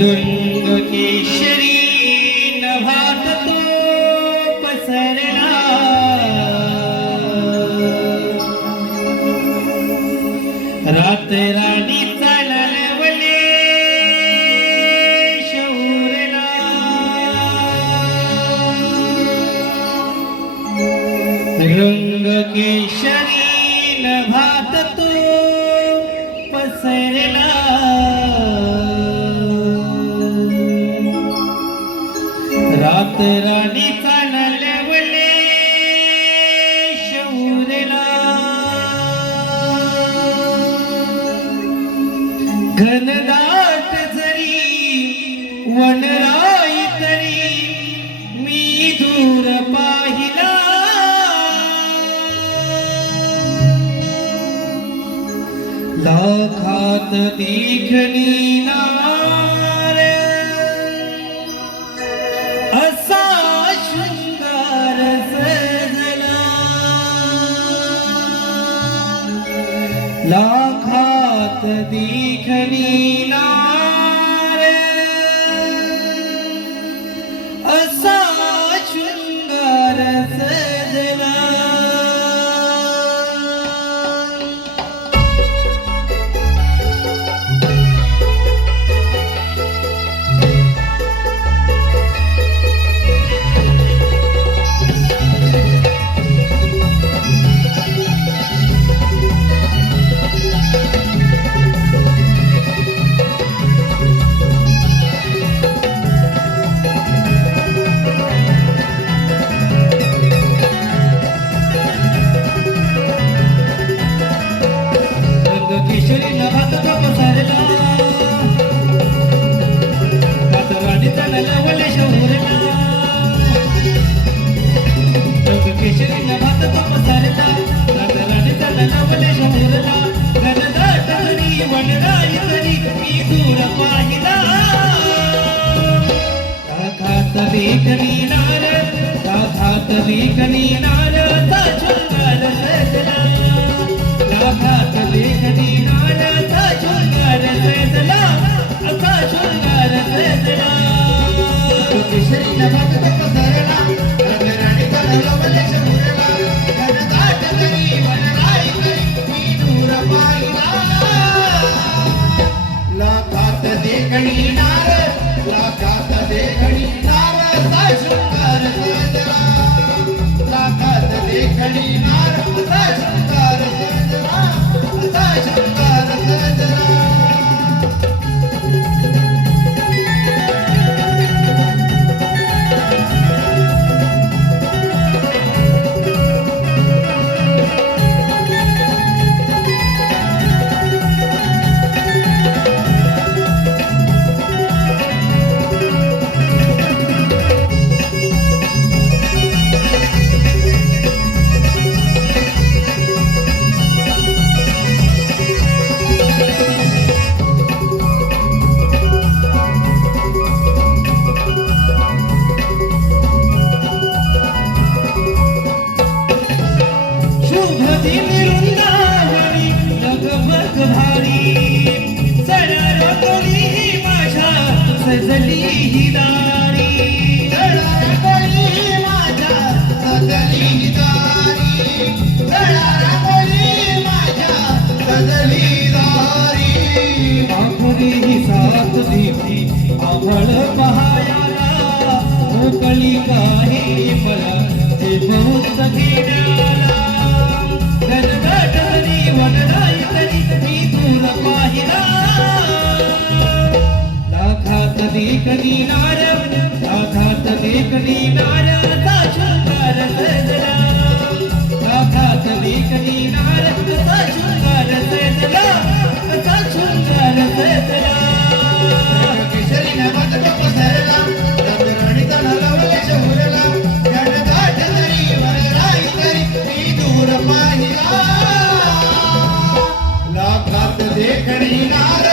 रंग केशरी नभात तो पसरला, रात राणीचा नलवले शौरला, रंग केशरी नभात तो पसरला, रात राणीचा नलवले शौरला, घनदाट जरी वनराई तरी मी दूर पाहिला, लाखात देखणी नार असा शृंगार सजला, लाखात देखणी नार असा शृंगार सजला, केशरी नभात तो पसरला, रात राणीचा नलवले शौरला, रंग केशरी नभात तो पसरला, रात राणीचा नलवले शौरला, घनदाट जरी वनराई तरी मी दूर पाहिला, लाखात देखणी नार, लाखात देखणी नार असा शृंगार सजला, लाखात देखणी नार असा शृंगार सजला, असा शृंगार सजला, केशरी नभात तो पसरला, रंग राणीचा नलवले शौरला, घनदाट जरी वनराई तरी मी दूर पाहिला, लाखात देखणी नार, लाखात देखणी नार असा शृंगार सजला, लाखात देखणी नार असा शृंगार सजला, असा शृंगार सजला. शुभ दिन वृंदावनी लगबग भारी, चढा रंगोली माझ्या सजली ही दारी, चढा रंगोली माझ्या सजली ही दारी, चढा रंगोली माझ्या सजली दारी, आखरी ही साथ देती आभळ पहायाला, मोकळी काही मला ते बहुत घेण्याला, घनदाट जरी वनराई तरी मी दूर पाहिला, लाखात देखणी नार, लाखात देखणी नार असा शृंगार सजला, लाखात देखणी नार असा शृंगार सजला, असा शृंगार सजला, केशरी नभात तो पसरला, रात राणीचा नलवले शौरला, घनदाट जरी वनराई तरी मी दूर पाहिला, लाखात देखणी नार,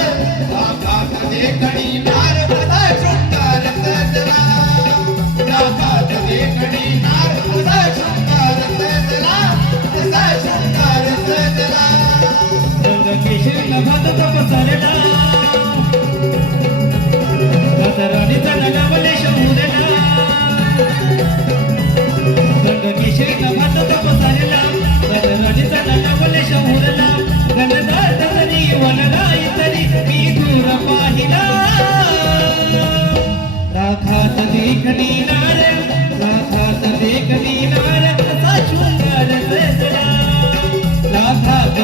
लाखात देखणी नार असा शृंगार सजला, लाखात देखणी नार असा शृंगार सजला, असा शृंगार सजला. रंग केशरी नभाचा पसरला राणीचा नवले शहूरला रंग केशरी नभाचा पसरला राणीचा नवले शहूरला घनदाट तरी वनराई तरी मी दूर पाहिला राखात देखणी नार असा शृंगार सजला राखात